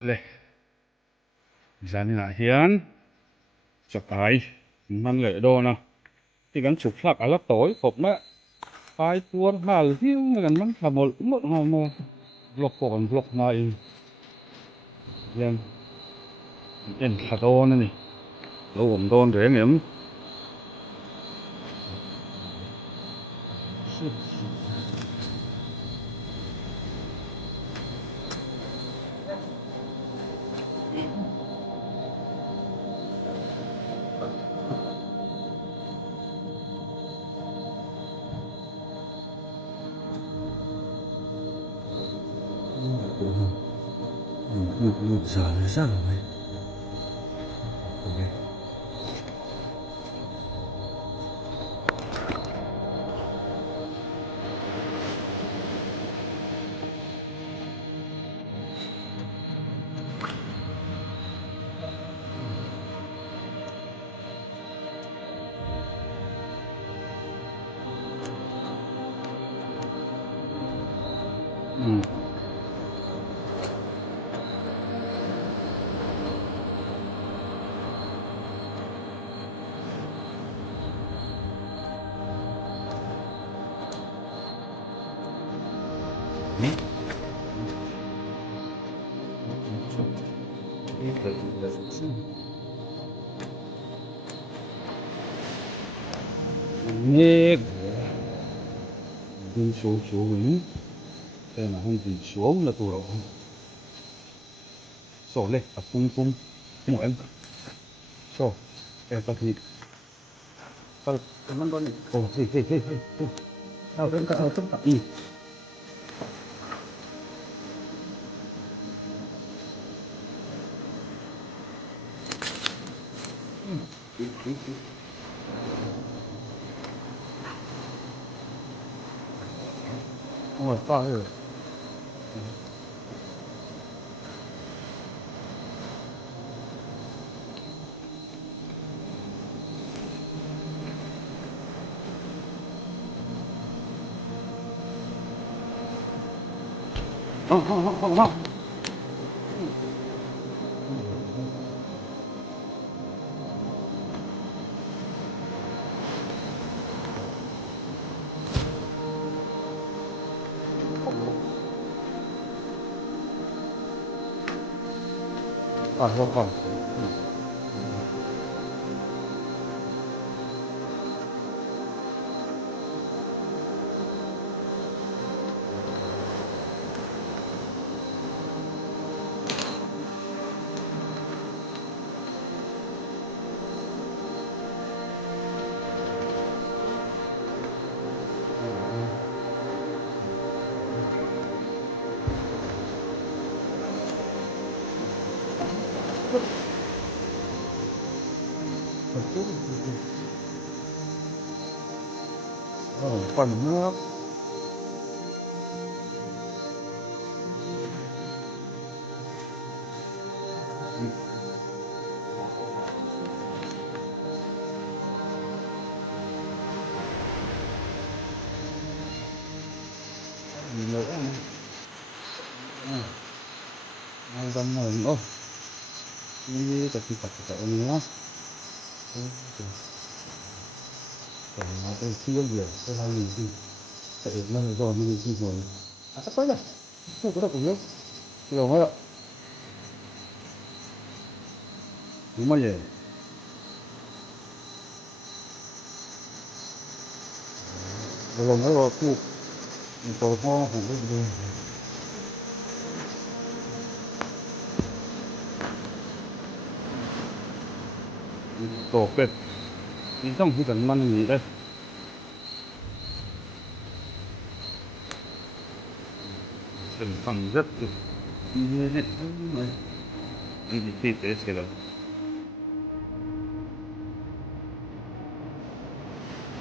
Le zanina hian chakai man le dona ti kan chuk thlak ala toy khop na kai tuar hal hiu kan man thamol mot ha mo blok ko kan blok na in hian en thadon ani lo om don reng em giờ là sao vậy? nghe đi xuống xuống thế là không gì xuống là tụi rồi sổ lên à phun phun một em sổ em có thịt có món con này ồ thịt ao cái ao tất cả đi ôi to rồi không à không phần nước nữa hai trăm nghìn ô như cái gì cả nữa còn cái kia gì cái hai nghìn gì tại nó rồi mình gì rồi à sắp tới rồi không có đâu cũng nhớ rồi hết ạ đúng mà vậy rồi nó rồi phụ tổ ho cũng cái gì tổเป็ดนี่ต้องที่กันมันอย่างนี้ได้เป็นฟังrất đượcนี่เนี่ยนี่ที่เตะเสร็จแล้ว